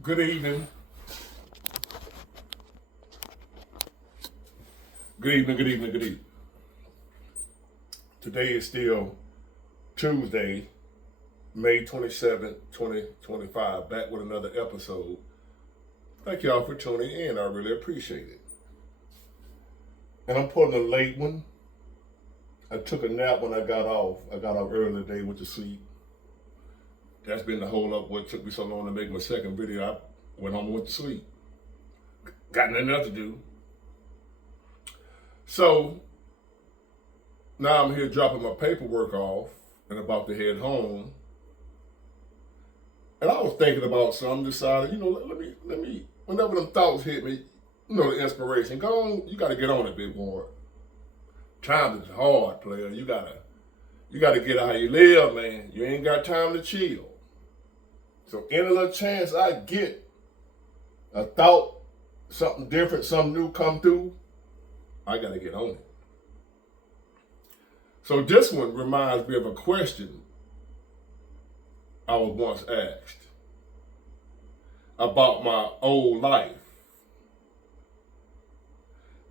Good evening. Good evening, good evening, good evening. Today is still Tuesday, May 27th, 2025. Back with another episode. Thank y'all for tuning in. I really appreciate it. And I'm pulling a late one. I took a nap when I got off. I got off early today, went to sleep. That's been the hold up what took me so long to make my second video. I went home and went to sleep. Got nothing else to do. So now I'm here dropping my paperwork off and about to head home. And I was thinking about something, decided, let me, whenever them thoughts hit me, the inspiration, go on, you gotta get on it, big boy. Time is hard, player. You gotta get how you live, man. You ain't got time to chill. So any little chance I get a thought, something different, something new come through, I gotta get on it. So this one reminds me of a question I was once asked about my old life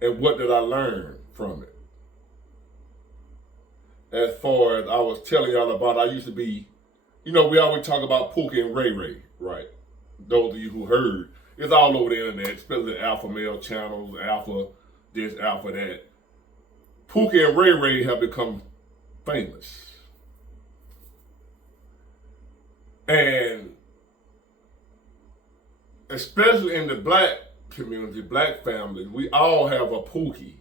and what did I learn from it. As far as I was telling y'all about, I used to be, we always talk about Pookie and Ray Ray, right? Those of you who heard, it's all over the internet, especially the alpha male channels, alpha this, alpha that. Pookie and Ray Ray have become famous. And especially in the black community, black families, we all have a Pookie.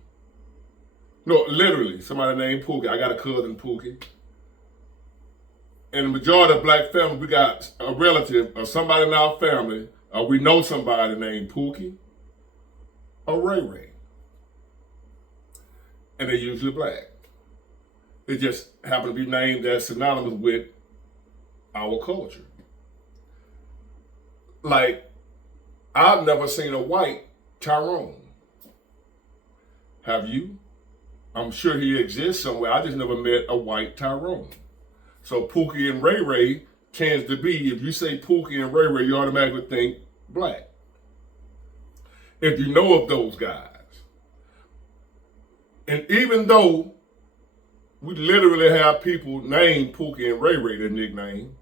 No, literally, somebody named Pookie. I got a cousin Pookie. In the majority of black families, we got a relative or somebody in our family, or we know somebody named Pookie or Ray Ray. And they're usually black. It just happen to be named as synonymous with our culture. Like, I've never seen a white Tyrone. Have you? I'm sure he exists somewhere. I just never met a white Tyrone. So Pookie and Ray Ray tends to be, if you say Pookie and Ray Ray, you automatically think black. If you know of those guys. And even though we literally have people named Pookie and Ray Ray, their nickname,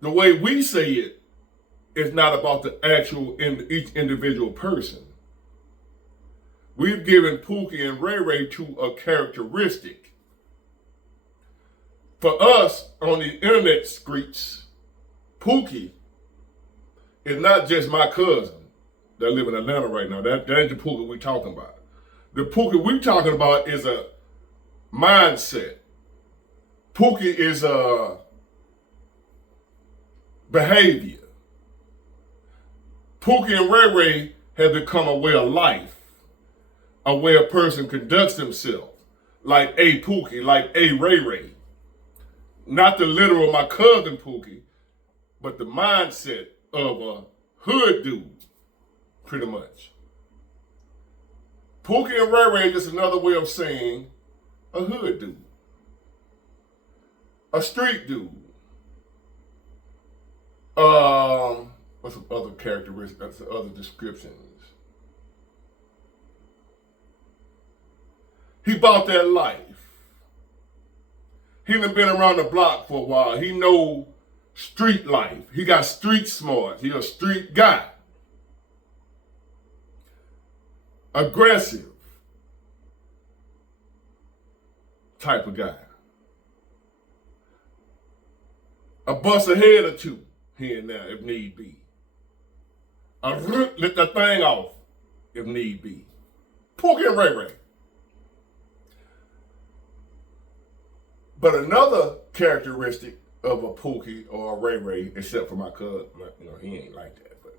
the way we say it is not about the actual each individual person. We've given Pookie and Ray Ray to a characteristic. For us, on the internet streets, Pookie is not just my cousin that live in Atlanta right now. That ain't the Pookie we're talking about. The Pookie we're talking about is a mindset. Pookie is a behavior. Pookie and Ray Ray have become a way of life. A way a person conducts themselves, like a Pookie, like a Ray Ray. Not the literal my cousin Pookie, but the mindset of a hood dude, pretty much. Pookie and Ray Ray is just another way of saying a hood dude, a street dude. What's some other characteristics? That's the other descriptions. He bought that life. He done been around the block for a while. He know street life. He got street smart. He a street guy. Aggressive type of guy. A bust a head or two here and there if need be. Let that thing off if need be. Pookie and Ray Ray. But another characteristic of a Pookie or a Ray Ray, except for my cousin, he ain't like that. But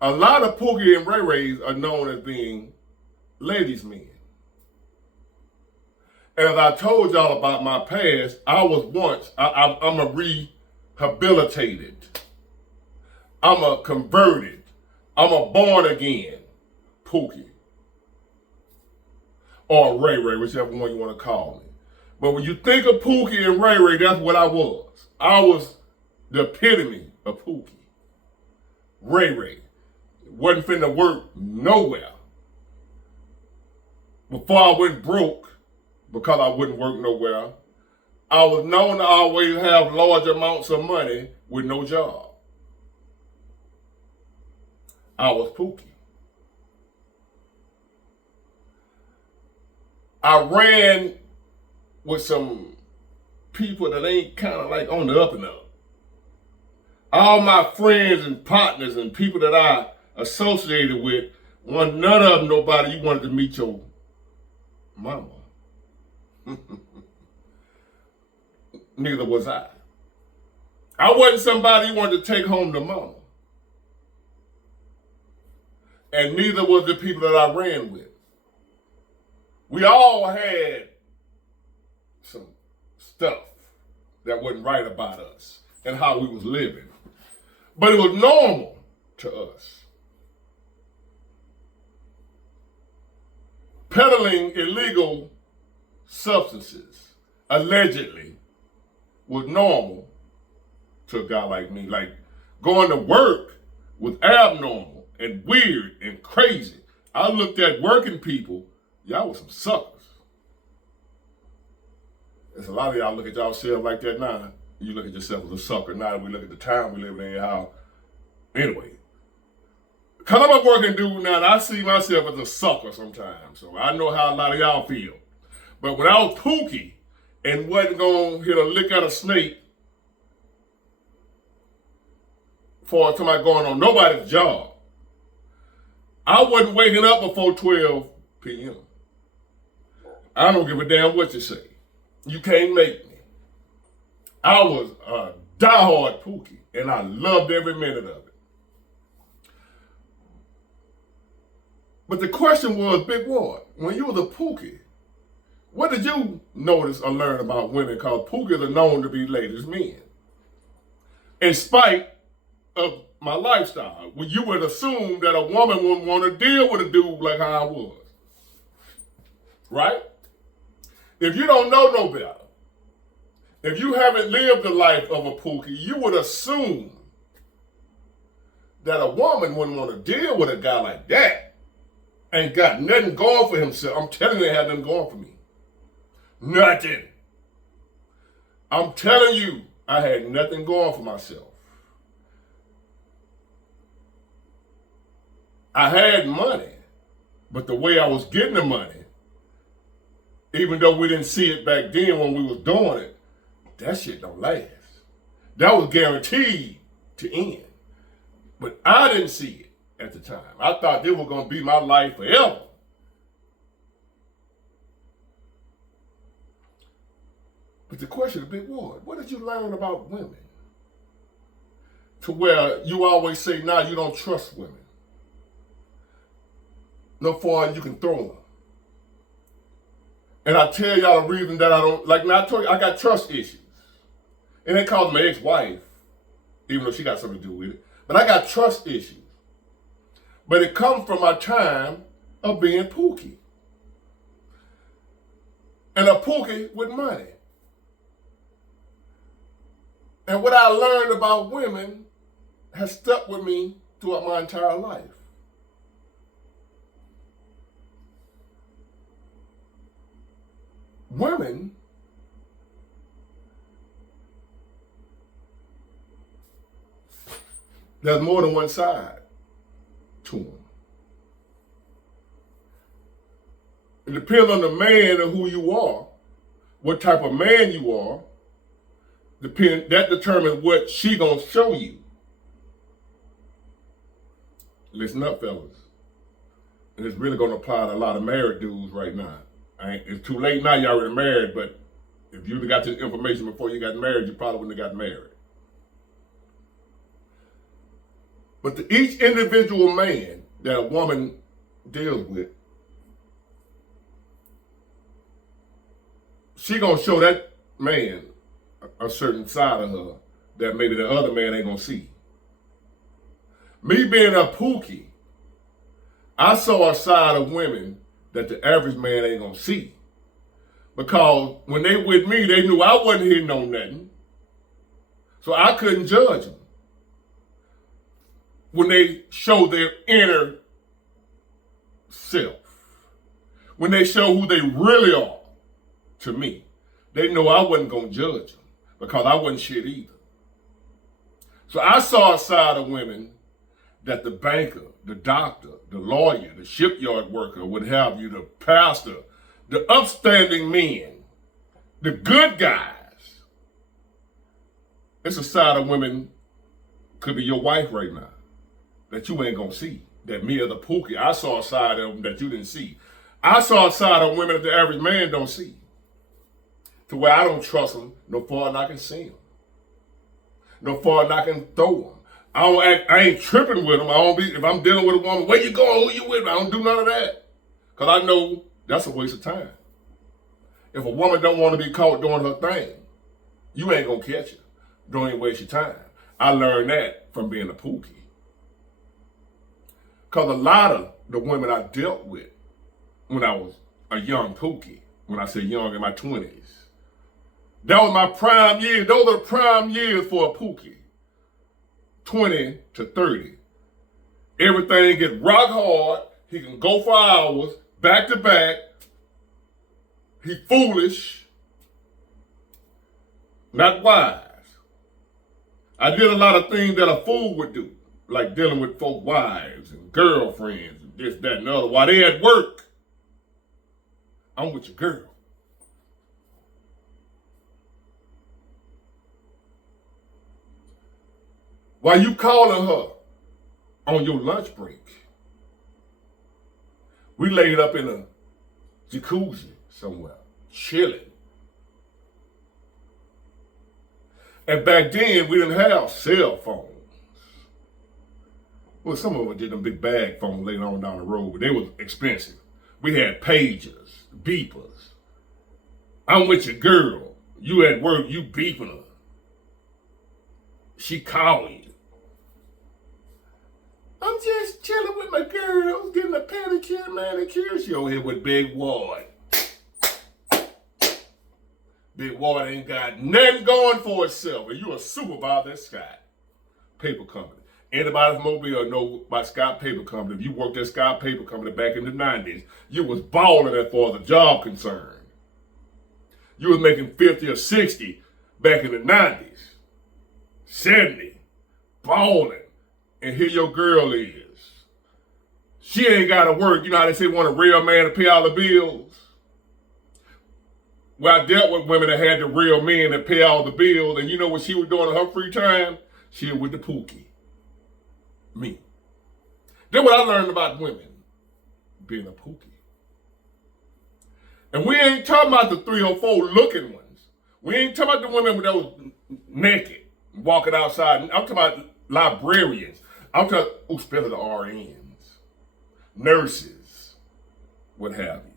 a lot of Pookie and Ray Rays are known as being ladies' men. As I told y'all about my past, I was once, I'm a rehabilitated. I'm a converted. I'm a born again Pookie. Or Ray Ray, whichever one you want to call me. But when you think of Pookie and Ray Ray, that's what I was. I was the epitome of Pookie. Ray Ray wasn't finna work nowhere. Before I went broke, because I wouldn't work nowhere, I was known to always have large amounts of money with no job. I was Pookie. I ran with some people that ain't kind of like on the up and up. All my friends and partners and people that I associated with, none of them nobody you wanted to meet your mama. Neither was I. I wasn't somebody you wanted to take home to mama. And neither was the people that I ran with. We all had some stuff that wasn't right about us and how we was living. But it was normal to us. Peddling illegal substances, allegedly, was normal to a guy like me. Like going to work was abnormal and weird and crazy. I looked at working people, y'all was some suckers. There's a lot of y'all look at y'all self like that now. You look at yourself as a sucker. Now we look at the time we live in, how, anyway. Because I'm a working dude now, and I see myself as a sucker sometimes. So I know how a lot of y'all feel. But when I was Pookie and wasn't going to hit a lick at a snake for somebody going on nobody's job, I wasn't waking up before 12 p.m. I don't give a damn what you say. You can't make me. I was a diehard Pookie, and I loved every minute of it. But the question was, Big Ward, when you was a Pookie, what did you notice or learn about women? Because Pookies are known to be ladies' men. In spite of my lifestyle, when you would assume that a woman wouldn't want to deal with a dude like how I was. Right? If you don't know no better, if you haven't lived the life of a Pookie, you would assume that a woman wouldn't want to deal with a guy like that. Ain't got nothing going for himself. I'm telling you, they had nothing going for me. Nothing. I'm telling you, I had nothing going for myself. I had money, but the way I was getting the money, even though we didn't see it back then when we was doing it, that shit don't last. That was guaranteed to end. But I didn't see it at the time. I thought this was going to be my life forever. But the question is, Big Ward, what did you learn about women? To where you always say, now you don't trust women. No far you can throw them. And I tell y'all the reason that I don't, like now I told you, I got trust issues. And they called my ex-wife, even though she got something to do with it. But I got trust issues. But it comes from my time of being Pookie. And a Pookie with money. And what I learned about women has stuck with me throughout my entire life. Women there's more than one side to them. It depends on the man and who you are, what type of man you are. That determines what she gonna show you. Listen up, fellas. And it's really gonna apply to a lot of married dudes right now. It's too late now, you already married, but if you'd have got this information before you got married, you probably wouldn't have got married. But to each individual man that a woman deals with, she gonna show that man a certain side of her that maybe the other man ain't gonna see. Me being a Pookie, I saw a side of women that the average man ain't gonna see. Because when they with me, they knew I wasn't hitting on nothing. So I couldn't judge them. When they show their inner self, when they show who they really are to me, they know I wasn't going to judge them because I wasn't shit either. So I saw a side of women that the banker, the doctor, the lawyer, the shipyard worker, what have you, the pastor, the upstanding men, the good guys. It's a side of women, could be your wife right now, that you ain't gonna see. That me or the Pookie, I saw a side of them that you didn't see. I saw a side of women that the average man don't see. To where I don't trust them no far as I can see them. No far as I can throw them. I ain't tripping with them. If I'm dealing with a woman, where you going, who you with? I don't do none of that. Because I know that's a waste of time. If a woman don't want to be caught doing her thing, you ain't gonna catch her. Don't even waste your time. I learned that from being a Pookie. Because a lot of the women I dealt with when I was a young Pookie, when I say young, in my 20s, that was my prime years. Those are the prime years for a Pookie. 20 to 30. Everything get rock hard. He can go for hours, back to back. He foolish, not wise. I did a lot of things that a fool would do, like dealing with folk wives and girlfriends and this, that, and the other. While they at work, I'm with your girl. While you calling her on your lunch break, we laid up in a jacuzzi somewhere, chilling. And back then, we didn't have cell phones. Well, some of us did them big bag phones later on down the road, but they was expensive. We had pagers, beepers. I'm with your girl. You at work, you beeping her. She called you. I'm just chilling with my girls, getting a pedicure, manicure. She over here with Big Ward. Big Ward ain't got nothing going for itself. And you a supervisor at Scott Paper Company. Anybody from Mobile know about Scott Paper Company. If you worked at Scott Paper Company back in the 90s, you was balling as far as the job concerned. You was making 50 or 60 back in the 90s. 70, balling. And here your girl is. She ain't got to work. You know how they say want a real man to pay all the bills? Well, I dealt with women that had the real men that pay all the bills. And you know what she was doing in her free time? She was with the Pookie. Me. Then what I learned about women, being a Pookie. And we ain't talking about the 3 or 4 looking ones. We ain't talking about the women that was naked, walking outside. I'm talking about librarians. I'm talking, spell the RNs, nurses, what have you.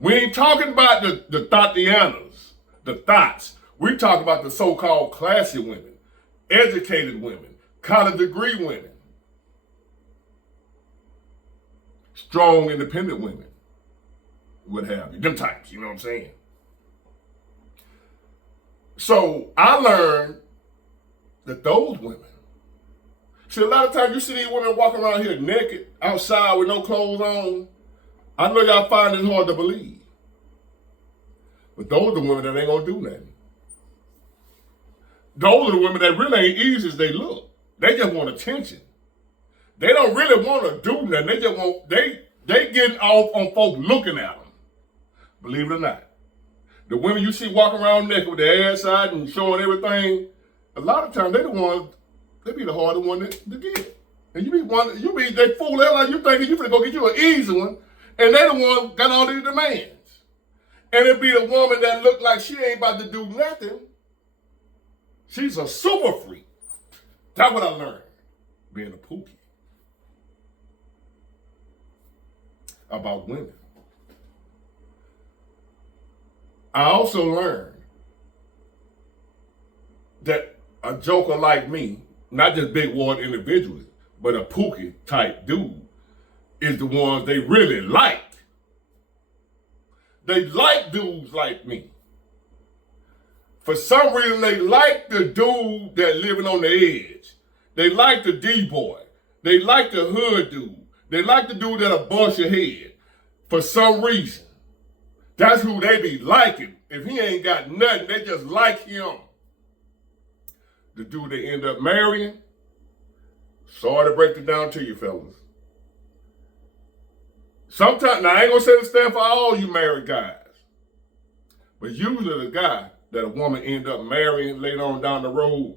We ain't talking about the Tatianas, the thoughts. We talking about the so-called classy women, educated women, college degree women, strong, independent women, what have you. Them types, you know what I'm saying? So I learned that those women, see, a lot of times you see these women walking around here naked, outside with no clothes on. I know y'all find it hard to believe. But those are the women that ain't gonna do nothing. Those are the women that really ain't easy as they look. They just want attention. They don't really want to do nothing. They just want, they getting off on folks looking at them. Believe it or not. The women you see walking around naked with their ass out and showing everything, a lot of times they be the harder one to get. And they fool hell out, you thinking you finna go get you an easy one, and they the one got all these demands. And it be the woman that look like she ain't about to do nothing. She's a super freak. That's what I learned, being a Pookie. About women. I also learned that a joker like me, not just big word individually, but a Pookie type dude, is the ones they really like. They like dudes like me. For some reason, they like the dude that living on the edge. They like the D-boy. They like the hood dude. They like the dude that'll bust your head. For some reason. That's who they be liking. If he ain't got nothing, they just like him. The dude they end up marrying, sorry to break it down to you fellas. Sometimes, now I ain't gonna say the stand for all you married guys, but usually the guy that a woman end up marrying later on down the road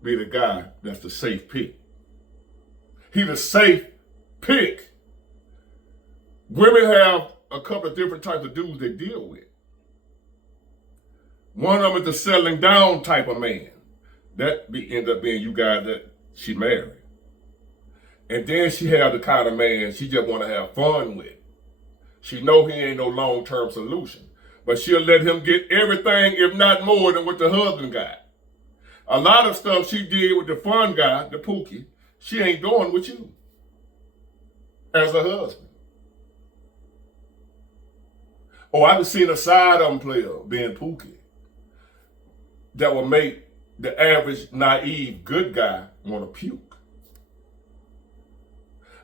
be the guy that's the safe pick. He the safe pick. Women have a couple of different types of dudes they deal with. One of them is the settling down type of man. That end up being you guys that she married. And then she have the kind of man she just want to have fun with. She know he ain't no long-term solution, but she'll let him get everything, if not more, than what the husband got. A lot of stuff she did with the fun guy, the Pookie, she ain't doing with you as a husband. Oh, I've seen a side of him player being Pookie that will make the average, naive, good guy want to puke.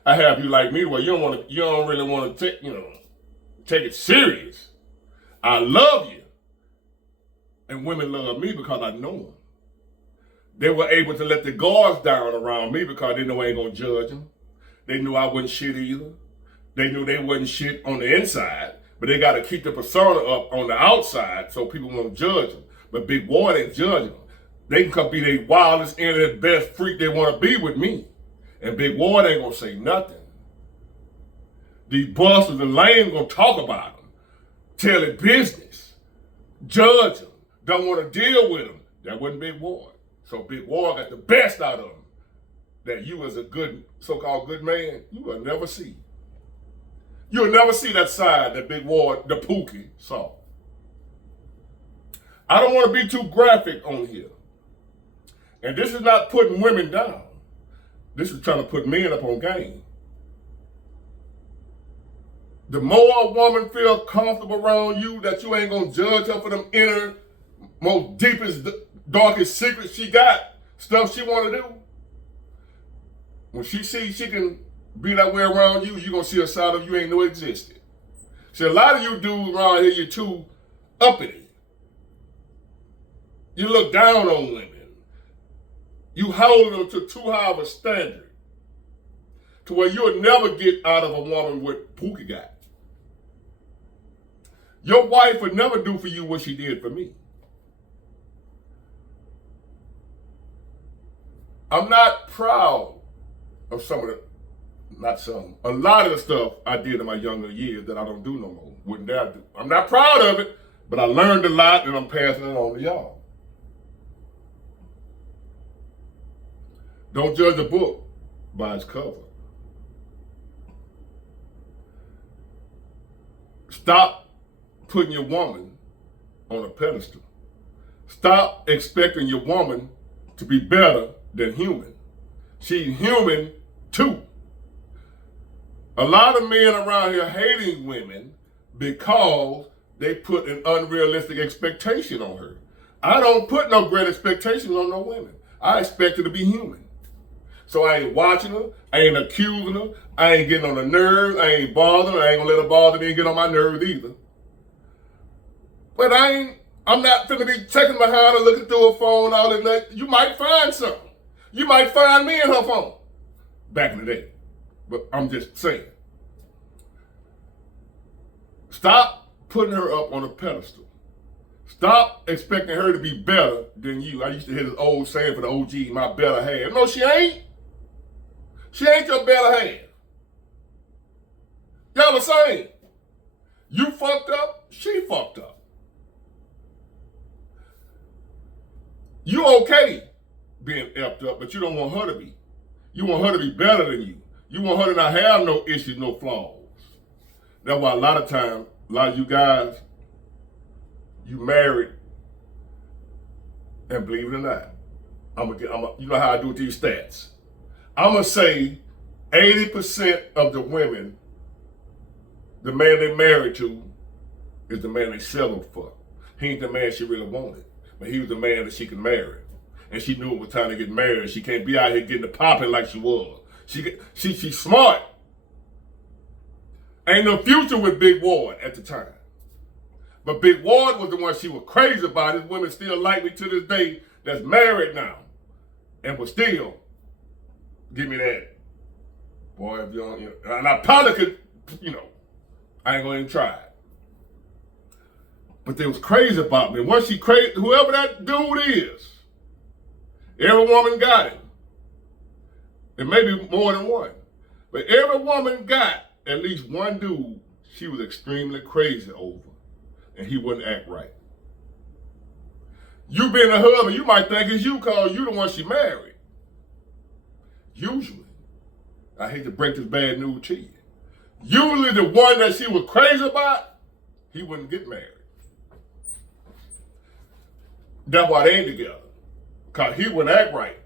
I have you like me where you don't really want to take it serious. I love you. And women love me because I know them. They were able to let the guards down around me because they know I ain't gonna judge them. They knew I wasn't shit either. They knew they wasn't shit on the inside, but they got to keep the persona up on the outside so people won't judge them. But Big Boy ain't judging them. They can come be their wildest and their best freak they want to be with me. And Big Ward ain't going to say nothing. These busters and lames going to talk about them. Tell it business. Judge them. Don't want to deal with them. That wasn't Big Ward. So Big Ward got the best out of them that you as a good, so-called good man, you will never see. You'll never see that side that Big Ward, the Pookie, saw. I don't want to be too graphic on here. And this is not putting women down. This is trying to put men up on game. The more a woman feel comfortable around you, that you ain't gonna judge her for them inner, most deepest, darkest secrets she got, stuff she wanna do. When she sees she can be that way around you, you gonna see a side of you ain't know existed. See, a lot of you dudes around here, you're too uppity. You look down on women. You hold them to too high of a standard to where you'll never get out of a woman what Pookie got. Your wife would never do for you what she did for me. I'm not proud of a lot of the stuff I did in my younger years that I don't do no more. Wouldn't dare do. I'm not proud of it, but I learned a lot and I'm passing it on to y'all. Don't judge a book by its cover. Stop putting your woman on a pedestal. Stop expecting your woman to be better than human. She's human too. A lot of men around here hating women because they put an unrealistic expectation on her. I don't put no great expectations on no women. I expect her to be human. So I ain't watching her, I ain't accusing her, I ain't getting on her nerves, I ain't bothering her, I ain't gonna let her bother me and get on my nerves either. But I'm not finna be checking behind her, looking through her phone, all that. You might find something. You might find me in her phone. Back in the day. But I'm just saying. Stop putting her up on a pedestal. Stop expecting her to be better than you. I used to hear this old saying for the OG, my better half. No, she ain't. She ain't your better half. Y'all the same. You fucked up, she fucked up. You okay being effed up, but you don't want her to be. You want her to be better than you. You want her to not have no issues, no flaws. That's why a lot of times, a lot of you guys, you married, and believe it or not, you know how I do with these stats. I'm gonna say 80% of the women, the man they married to, is the man they settled for. He ain't the man she really wanted, but he was the man that she could marry. And she knew it was time to get married. She can't be out here getting it popping like she was. She's smart. Ain't no future with Big Ward at the time. But Big Ward was the one she was crazy about. His women still like me to this day that's married now. And will still give me that. Boy, if you don't, and I probably could, I ain't gonna even try it. But they was crazy about me. Once she crazy, whoever that dude is, every woman got him. It may be more than one. But every woman got at least one dude she was extremely crazy over. And he wouldn't act right. You being a husband, you might think it's you because you the one she married. Usually. I hate to break this bad news to you. Usually the one that she was crazy about, he wouldn't get married. That's why they ain't together. Because he wouldn't act right.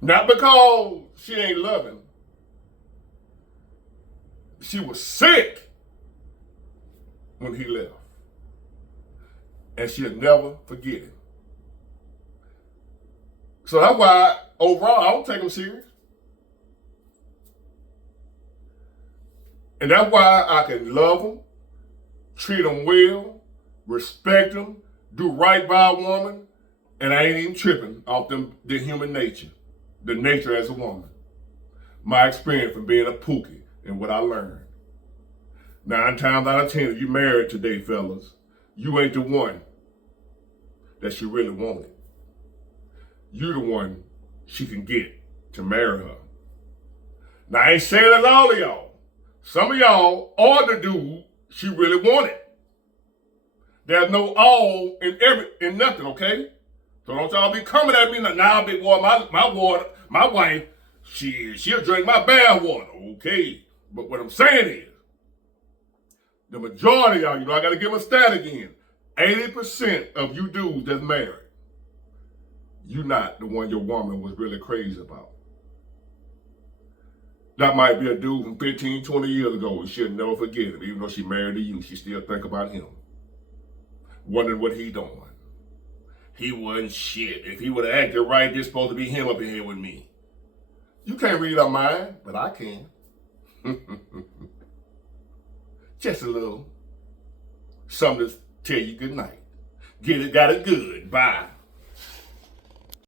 Not because she ain't loving. She was sick when he left. And she'll never forget him. So that's why, overall, I don't take him serious. And that's why I can love him, treat him well, respect him, do right by a woman, and I ain't even tripping off the human nature, the nature as a woman. My experience from being a Pookie and what I learned. 9 times out of 10, if you married today, fellas, you ain't the one that she really wanted. You the one she can get to marry her. Now, I ain't saying it all of y'all. Some of y'all are the dude she really wanted. There's no all in nothing, okay? So don't y'all be coming at me like, nah, big boy, my wife, she'll drink my bath water, okay? But what I'm saying is, the majority of y'all, I gotta give a stat again. 80% of you dudes that's married, you not the one your woman was really crazy about. That might be a dude from 15, 20 years ago, and she'll never forget him. Even though she married to you, she still think about him. Wondering what he doing. He wasn't shit. If he would have acted right, there's supposed to be him up in here with me. You can't read our mind, but I can. Just a little. Something to tell you good night. Get it, got it good. Bye.